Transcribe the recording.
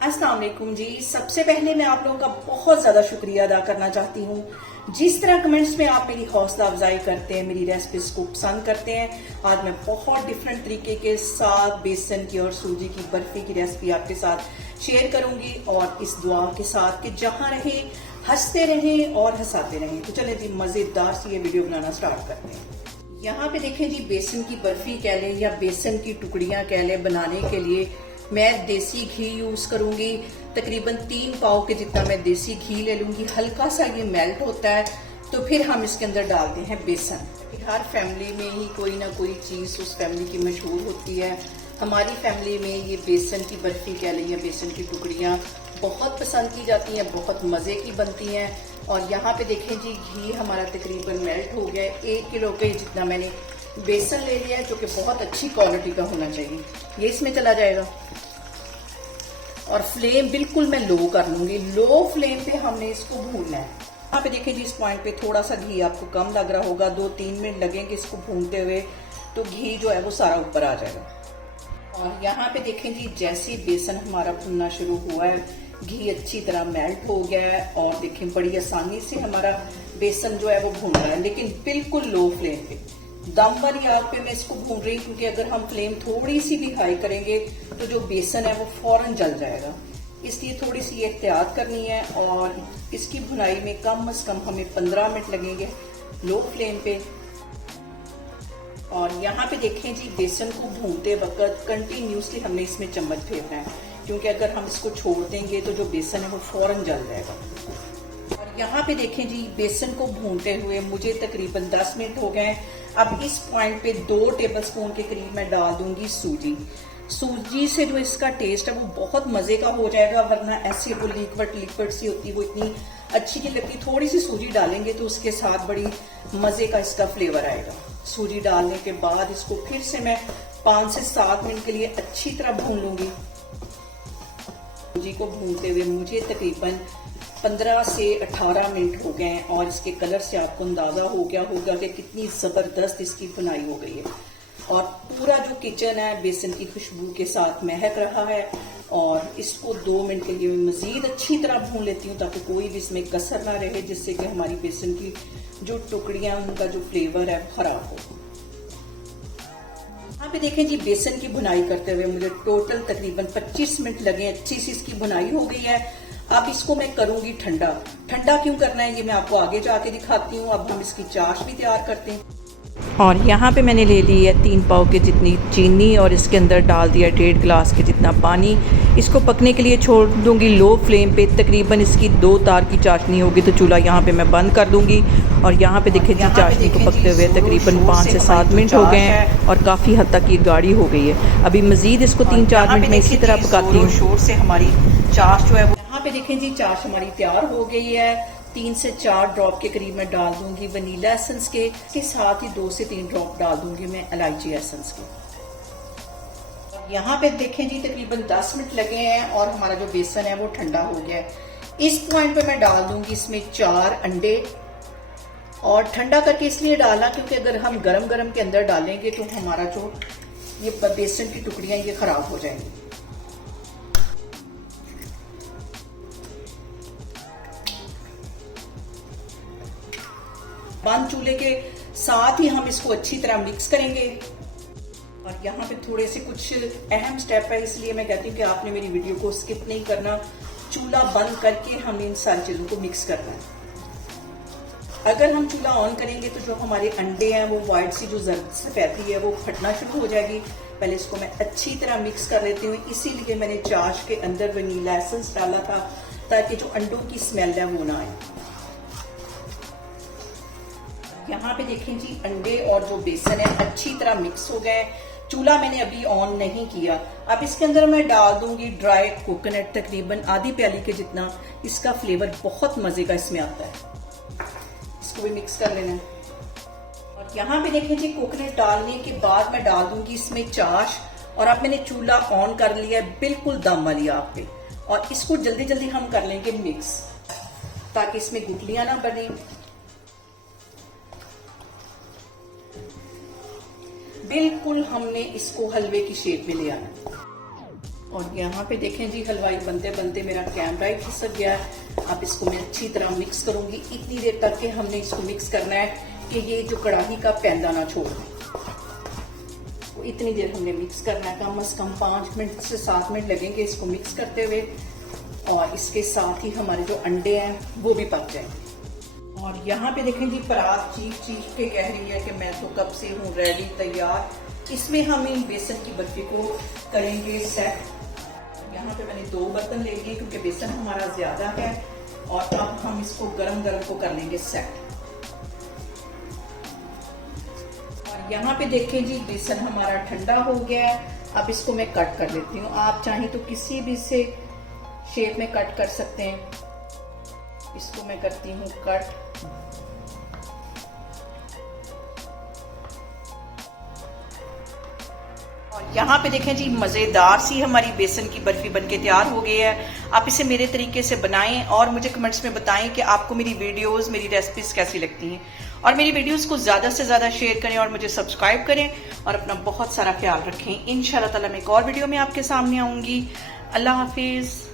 अस्सलाम वालेकुम जी। सबसे पहले मैं आप लोगों का बहुत ज्यादा शुक्रिया अदा करना चाहती हूँ। जिस तरह कमेंट्स में आप मेरी हौसला अफजाई करते हैं, मेरी रेसिपीज को पसंद करते हैं। आज मैं बहुत डिफरेंट तरीके के साथ बेसन की और सूजी की बर्फी की रेसिपी आपके साथ शेयर करूंगी, और इस दुआ के साथ कि जहां रहे हंसते रहें और हंसाते रहें। तो चलें जी, मजेदार सी ये वीडियो बनाना स्टार्ट करते हैं। यहाँ पे देखें जी, बेसन की बर्फी कह लें या बेसन की टुकड़ियां कह लें, बनाने के लिए मैं देसी घी यूज करूंगी। तकरीबन 3 पाव के जितना मैं देसी घी ले लूंगी। हल्का सा ये मेल्ट होता है तो फिर हम इसके अंदर डालते हैं बेसन। हर फैमिली में ही कोई ना कोई चीज उस फैमिली की मशहूर होती है। हमारी फैमिली में ये बेसन की बर्फी कह लें या बेसन की टुकड़ियां बहुत पसंद की जाती हैं, बहुत मजे की बनती हैं। और यहाँ पे देखें जी, घी हमारा तकरीबन मेल्ट हो गया है। 1 किलो के जितना मैंने बेसन ले लिया है, जो कि बहुत अच्छी क्वालिटी का होना चाहिए। ये इसमें चला जाएगा और फ्लेम बिल्कुल मैं लो कर लूंगी। लो फ्लेम पे हमने इसको भूनना है। यहाँ पे देखिए जी, इस पॉइंट पे थोड़ा सा घी आपको कम लग रहा होगा, 2-3 मिनट लगेंगे इसको भूनते हुए, तो घी जो है वो सारा ऊपर आ जाएगा। और यहाँ पे देखें जी, जैसे बेसन हमारा भुनना शुरू हुआ है, घी अच्छी तरह मेल्ट हो गया है और देखें बड़ी आसानी से हमारा बेसन जो है वो भून रहा है, लेकिन बिल्कुल लो फ्लेम पे। दम वाली आग पे मैं इसको भून रही हूँ, क्योंकि अगर हम फ्लेम थोड़ी सी भी हाई करेंगे तो जो बेसन है वो फौरन जल जाएगा। इसलिए थोड़ी सी एहतियात करनी है। और इसकी भुनाई में कम से कम हमें 15 मिनट लगेंगे लो फ्लेम पे। और यहाँ पे देखें जी, बेसन को भूनते वक्त कंटिन्यूसली हमने इसमें चम्मच फेरना है, क्योंकि अगर हम इसको छोड़ देंगे तो जो बेसन है वो फौरन जल जाएगा। और यहाँ पे देखें जी, बेसन को भूनते हुए मुझे तकरीबन 10 मिनट हो गए हैं। अब इस पॉइंट पे 2 टेबलस्पून के करीब मैं डाल दूंगी सूजी। सूजी से जो इसका टेस्ट है वो बहुत मजे का हो जाएगा, वरना ऐसे वो लिक्विड सी होती है, वो इतनी अच्छी नहीं लगती। थोड़ी सी सूजी डालेंगे तो उसके साथ बड़ी मजे का इसका फ्लेवर आएगा। सूजी डालने के बाद इसको फिर से मैं 5 से 7 मिनट के लिए अच्छी तरह भून लूंगी। सूजी को भूनते हुए मुझे तकरीबन 15 से 18 मिनट हो गए हैं, और इसके कलर से आपको अंदाजा हो गया होगा कि कितनी जबरदस्त इसकी बुनाई हो गई है। और पूरा जो किचन है बेसन की खुशबू के साथ महक रहा है। और इसको 2 मिनट के लिए मजीद अच्छी तरह भून लेती हूँ, ताकि कोई भी इसमें कसर ना रहे, जिससे कि हमारी बेसन की जो टुकड़ियां, उनका जो फ्लेवर है खराब हो। यहाँ पे देखें जी, बेसन की बुनाई करते हुए मुझे टोटल तकरीबन 25 मिनट लगे। अच्छी सी इसकी बुनाई हो गई है। अब इसको मैं करूंगी ठंडा। ठंडा क्यों करना है ये मैं आपको आगे जाके दिखाती हूँ। अब हम इसकी चाश भी तैयार करते हैं। और यहाँ पे मैंने ले ली है 3 पाव के जितनी चीनी, और इसके अंदर डाल दिया 1.5 गिलास के जितना पानी। इसको पकने के लिए छोड़ दूंगी लो फ्लेम पे। तकरीबन इसकी 2 तार की चाशनी होगी, तो चूल्हा यहाँ पे मैं बंद कर दूंगी। और यहाँ पे देखिए जी, चाशनी को पकते हुए तकरीबन 5 से 7 मिनट हो गए हैं, और काफ़ी हद तक ये गाढ़ी हो गई है। अभी मज़ीद इसको 3-4 मिनट में इसी तरह पकाती हूँ। शोर से हमारी चाश जो है वो, यहाँ पे देखें जी, चाश हमारी तैयार हो गई है। 3 से 4 ड्रॉप के करीब मैं डाल दूंगी वनीला एसेंस के साथ ही 2 से 3 ड्रॉप डाल दूंगी मैं इलायची एसेंस के। यहाँ पे देखें जी, तकरीबन 10 मिनट लगे हैं और हमारा जो बेसन है वो ठंडा हो गया है। इस पॉइंट पे मैं डाल दूंगी इसमें 4 अंडे। और ठंडा करके इसलिए डालना क्योंकि अगर हम गरम गरम के अंदर डालेंगे तो हमारा जो ये बेसन की टुकड़ियां ये खराब हो जाएंगी। बंद चूल्हे के साथ ही हम इसको अच्छी तरह मिक्स करेंगे। और यहाँ पे थोड़े से कुछ अहम स्टेप है, इसलिए मैं कहती हूँ कि आपने मेरी वीडियो को स्किप नहीं करना। चूल्हा बंद करके हमें इन सारी चीजों को मिक्स करना है। अगर हम चूल्हा ऑन करेंगे तो जो हमारे अंडे हैं वो व्हाइट सी जो सफेदी है वो फटना शुरू हो जाएगी। पहले इसको मैं अच्छी तरह मिक्स कर लेती हूँ। इसीलिए मैंने चाश के अंदर वनीला एसेंस डाला था, ताकि जो अंडों की स्मेल है वो ना आए। यहाँ पे देखें जी, अंडे और जो बेसन है अच्छी तरह मिक्स हो गए। चूल्हा मैंने अभी ऑन नहीं किया। अब इसके अंदर मैं डाल दूंगी ड्राई कोकोनट, तकरीबन आधी प्याली के जितना। इसका फ्लेवर बहुत मजे का इसमें आता है। इसको भी मिक्स कर लेना है। और यहाँ पे देखें जी, कोकोनट डालने के बाद मैं डाल दूंगी इसमें चाश। और अब मैंने चूल्हा ऑन कर लिया है बिल्कुल दम वाली आग पे, और इसको जल्दी जल्दी हम कर लेंगे मिक्स, ताकि इसमें गुठलियां ना बने। बिल्कुल हमने इसको हलवे की शेप में ले आना। और यहाँ पे देखें जी, हलवाई बनते बनते मेरा कैमरा ही खिसक गया है। अब इसको मैं अच्छी तरह मिक्स करूंगी। इतनी देर तक के हमने इसको मिक्स करना है कि ये जो कढ़ाई का पैंदा ना छोड़ दे। तो इतनी देर हमने मिक्स करना है, कम से कम 5 मिनट से 7 मिनट लगेंगे इसको मिक्स करते हुए। और इसके साथ ही हमारे जो अंडे हैं वो भी पक जाएंगे। और यहाँ पे देखें जी, परात चीख चीख के कह रही है कि मैं तो कब से हूँ रेडी, तैयार। इसमें हम इन बेसन की बर्फी को करेंगे सेट। यहाँ पे मैंने 2 बर्तन ले लिए क्योंकि बेसन हमारा ज्यादा है। और अब हम इसको गरम गरम को कर लेंगे सेट। और यहाँ पे देखें जी, बेसन हमारा ठंडा हो गया है। अब इसको मैं कट कर लेती हूँ। आप चाहें तो किसी भी से शेप में कट कर सकते हैं। इसको मैं करती हूँ कट। यहाँ पे देखें जी, मज़ेदार सी हमारी बेसन की बर्फी बनके तैयार हो गई है। आप इसे मेरे तरीके से बनाएं और मुझे कमेंट्स में बताएं कि आपको मेरी वीडियोस, मेरी रेसिपीज कैसी लगती हैं। और मेरी वीडियोस को ज़्यादा से ज़्यादा शेयर करें और मुझे सब्सक्राइब करें और अपना बहुत सारा ख्याल रखें। इंशाल्लाह ताला मैं एक और वीडियो में आपके सामने आऊँगी। अल्लाह हाफिज़।